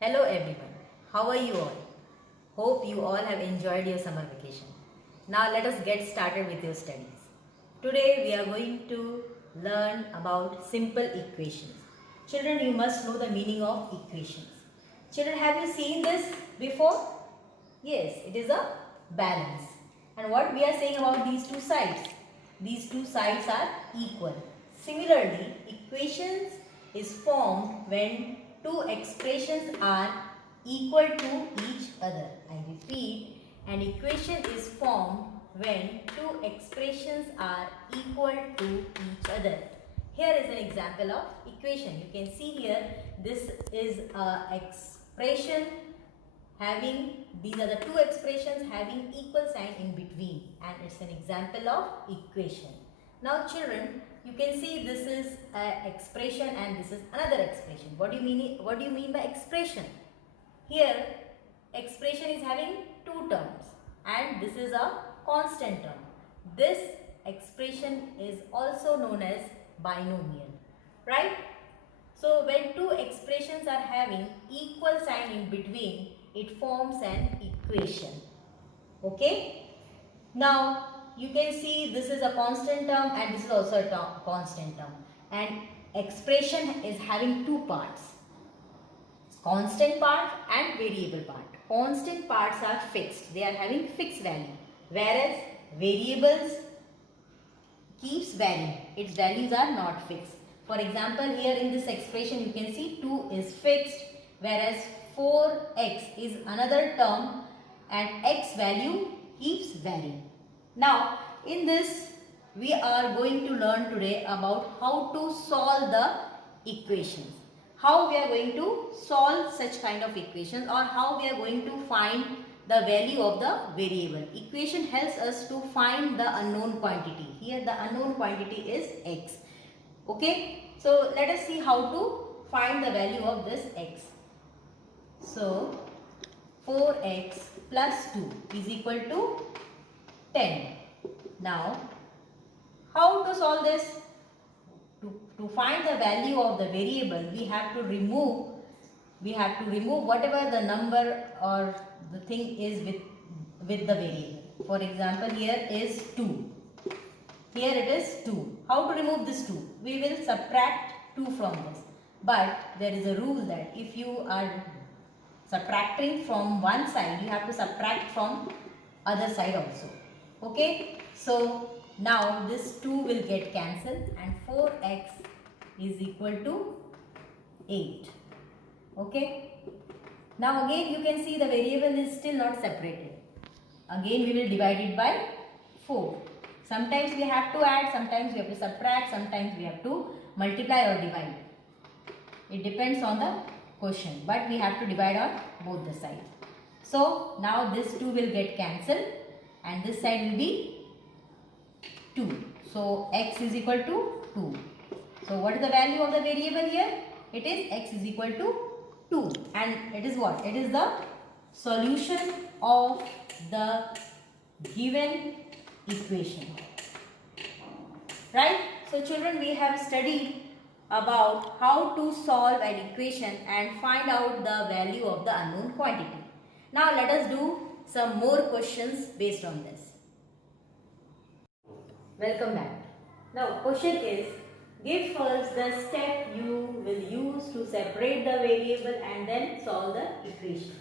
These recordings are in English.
Hello everyone, how are you all? Hope you all have enjoyed your summer vacation. Now let us get started with your studies. Today we are going to learn about simple equations. Children, you must know the meaning of equations. Children, have you seen this before? Yes, it is a balance. And what we are saying about these two sides? These two sides are equal. Similarly, equations is formed when two expressions are equal to each other. I repeat, an equation is formed when two expressions are equal to each other. Here is an example of equation. You can see here, this is an expression having, these are the two expressions having equal sign in between, and it's an example of equation. Now children, you can see this is an expression and this is another expression. What do you mean by expression? Here expression is having two terms and this is a constant term. This expression is also known as binomial, right? So when two expressions are having equal sign in between, it forms an equation. Okay? Now you can see this is a constant term and this is also a constant term, and expression is having two parts, constant part and variable part. Constant parts are fixed, they are having fixed value, whereas variables keeps varying, its values are not fixed. For example, here in this expression you can see 2 is fixed, whereas 4x is another term and x value keeps varying. Now in this we are going to learn today about how to solve the equations. How we are going to solve such kind of equations, or how we are going to find the value of the variable. Equation helps us to find the unknown quantity. Here the unknown quantity is x. Okay, so let us see how to find the value of this x. So 4x plus 2 is equal to 10. Now how to solve this? To find the value of the variable, we have to remove whatever the number or the thing is with the variable. For example, here is 2. Here it is 2. How to remove this 2? We will subtract 2 from this. But there is a rule that if you are subtracting from one side, you have to subtract from other side also. Okay? So now this 2 will get cancelled and 4x is equal to 8. Okay? Now again you can see the variable is still not separated. Again we will divide it by 4. Sometimes we have to add, sometimes we have to subtract, sometimes we have to multiply or divide. It depends on the question, but we have to divide on both the sides. So now this 2 will get cancelled and this side will be 2. So x is equal to 2. So what is the value of the variable here? It is x is equal to 2, and it is what? It is the solution of the given equation. Right? So children, we have studied about how to solve an equation and find out the value of the unknown quantity. Now let us do some more questions based on this. Welcome back. Now question is, give first the step you will use to separate the variable and then solve the equation.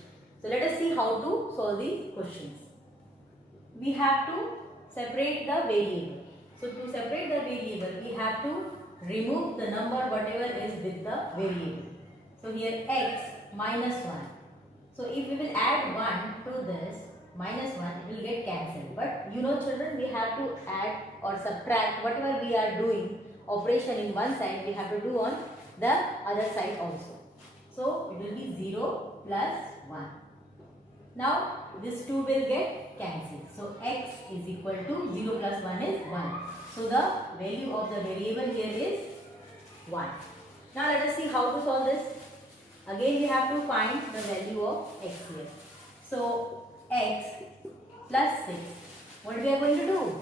So let us see how to solve these questions. We have to separate the variable. So to separate the variable, we have to remove the number whatever is with the variable. So here x minus 1. So if we will add 1 to this, minus 1, it will get cancelled. But you know children, we have to add or subtract whatever we are doing operation in one side, we have to do on the other side also. So it will be 0 plus 1. Now this 2 will get cancelled. So x is equal to 0 plus 1 is 1. So the value of the variable here is 1. Now let us see how to solve this. Again we have to find the value of x here. So x plus 6. What we are going to do?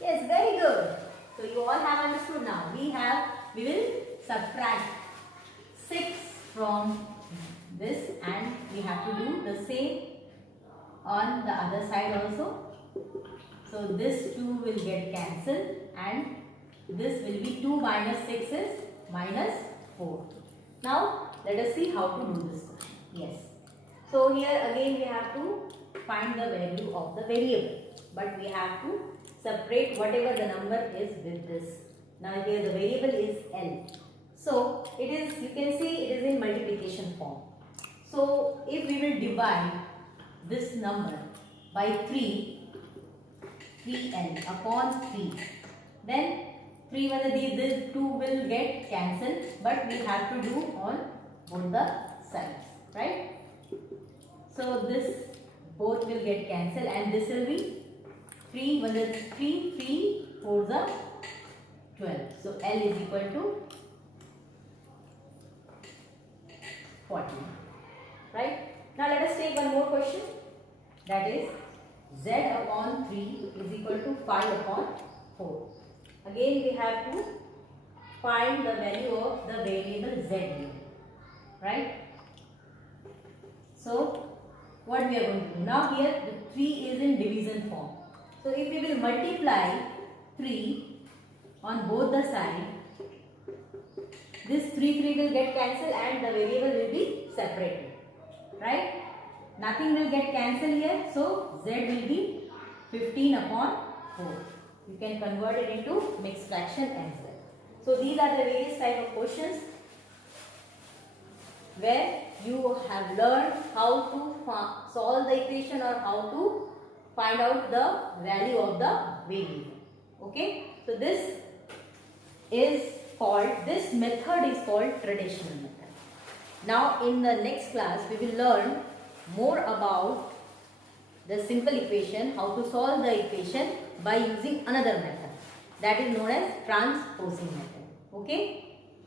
Yes, very good. So you all have understood now. We will subtract 6 from this, and we have to do the same on the other side also. So this 2 will get cancelled and this will be 2 minus 6 is minus 4. Now let us see how to do this question. Yes. So here again we have to find the value of the variable, but we have to separate whatever the number is with this. Now here the variable is L. So it is, you can see it is in multiplication form. So if we will divide this number by 3L upon 3, then 3 this 2 will get cancelled, but we have to do on both the sides, right? So this both will get cancelled and this will be 3 4 the 12. So L is equal to 14. Right? Now let us take one more question. That is Z upon 3 is equal to 5 upon 4. Again we have to find the value of the variable Z here. Right? So what we are going to do? Now here the 3 is in division form. So if we will multiply 3 on both the sides, this 3 will get cancelled and the variable will be separated. Right? Nothing will get cancelled here. So Z will be 15 upon 4. You can convert it into mixed fraction as well. So these are the various type of questions where you have learned how to solve the equation or how to find out the value of the variable. Okay. So this method is called traditional method. Now in the next class we will learn more about the simple equation, how to solve the equation by using another method, that is known as transposing method. Okay.